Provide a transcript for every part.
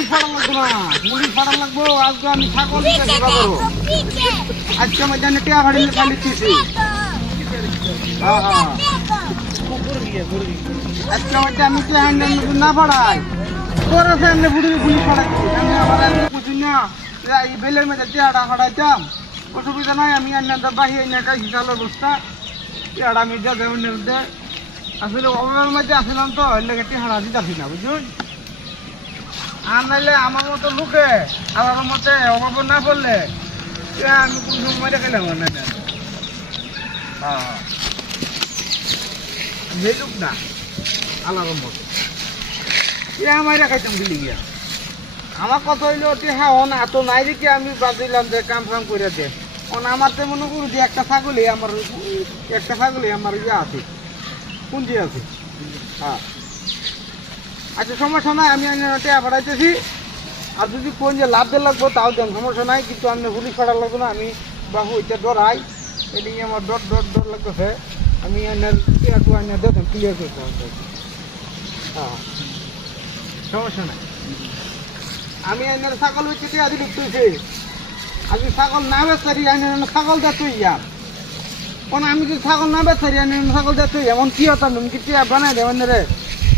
Police ফাড়ান লাগবো না, police ফাড়ান লাগবো। আজকে আমি ছাগল দিতে সেবা করবো। আজকে আমি জানি টিয়া ফাড়ি খালি দিতেছি। হ্যাঁ হ্যাঁ, আজকে আমাকে আমি টিয়া আইন না ফাড়াই তোরা সামনে পুলিশ ফাড়াচ্ছি। আমি আবার আমি বুঝি না এই বেলের মধ্যে টিয়াটা ফাড়াইতাম, অসুবিধা নাই। আমি আইনার বাহির একটা হিসাবের বস্তা টিয়াটা আমি যাবে অন্যের মধ্যে আসলে অভাবের মধ্যে আসলাম তো এর লেগে টিয়াটা দিতে আসি না, বুঝুন। আর নাইলে আমার মতো লোকে আমার মতে অভাব না পড়লে আমি কোন সময় খেলাম না। হ্যাঁ যে লোক না আল্লাহর মতো আমার খাইতাম দিলি গিয়া। আমার কথা হইলো হ্যাঁ অন এত নাই দেখি আমি বাজিলাম যে কাম ফাম করে দে। অন আমার তো মনে করি যে একটা ছাগলই আমার ইয়ে আছে, পুঁজি আছে। হ্যাঁ আচ্ছা, সমস্যা নাই, আমি টেয়া পাঠাইতেছি। আর যদি কোন যে লাভ দিয়ে লাগবো তাও দেন, সমস্যা নাই। কিন্তু আপনি পুলিশ পাঠা লাগবো না। আমি বাবু এটা ডরাই, এদিকে আমার ডর লাগতেছে। আমি টিয়াটু দেখেন ক্লিয়ার করতে হবে। হ্যাঁ সমস্যা নাই। আমি ছাগল হচ্ছে টিয়া দিয়ে ঢুকতেছি। আমি ছাগল না বেচারি ছাগল দেখতে ইয়ার কোন, আমি যদি ছাগল না বেচারি ছাগল দেখতে এমন কি হতাম কি টিয়া বানাই দেবেন রে।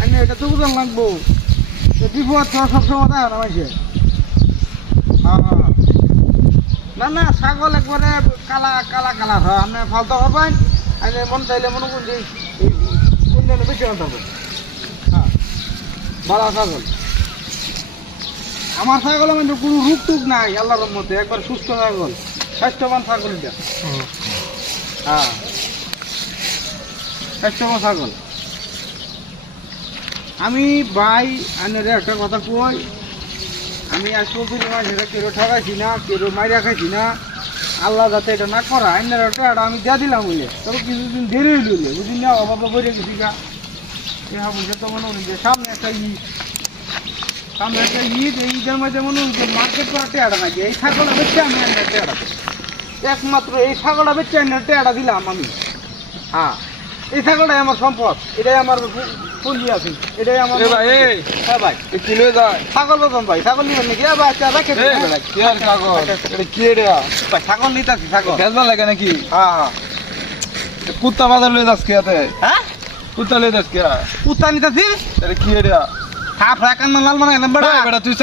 আমি এটা তো বুঝান লাগবো বিপদ সবসময় দেয় না মাইছে। না না, ছাগল একবারে কালা কালা কালার হয়। আপনি ফালতু হবেন, আমি মন চাইলে মনে করুন যে কোন জন্য বেশি আনতে। হ্যাঁ ভালো ছাগল আমার। ছাগল মানে কোনো রোগ টুক নাই আল্লাহর মধ্যে, একবার সুস্থ ছাগল, স্বাস্থ্যবান ছাগল এটা। হ্যাঁ স্বাস্থ্যবান ছাগল। আমি ভাই আনের একটা কথা কই, আমি আজ পর্যন্ত সেটা কেউ ঠকাইছি না, কেউ মাইরা খাইছি না। আল্লাহ যাতে এটা না করা আইনের এটা আমি দিয়ে দিলাম বলে, তবে কিছুদিন দেরি হইল বুঝলি না, অভাব বেড়ে গেছি গা। বুঝে তো মনে হল যে সামনে একটা ঈদ, এই ঈদের মধ্যে মনে হল যে মার্কেট করা টেয়াটা নাকি এই ছাগলটা বেচে আমি আইনের টেয়াটা একমাত্র এই ছাগলটা বেচে আইনের টেয়াটা দিলাম আমি। হ্যাঁ এই ছাগলটাই আমার সম্পদ, এটাই আমার পুঁজি আছে, এটাই আমার। হ্যাঁ ভাই কি লয়ে যায় ছাগল বাজান ভাই, ছাগল নিবেন নাকি? ছাগল নিতে আসি, ছাগল বেচবা লাগে নাকি? হ্যাঁ হ্যাঁ কুত্তা বাজার লয়ে যাস খেয়াতে? হ্যাঁ কুত্তা লয়ে যাস কে? কুত্তা নিতে আসি কি এটা? হাফ রাখান লাল মানে বেটা তুই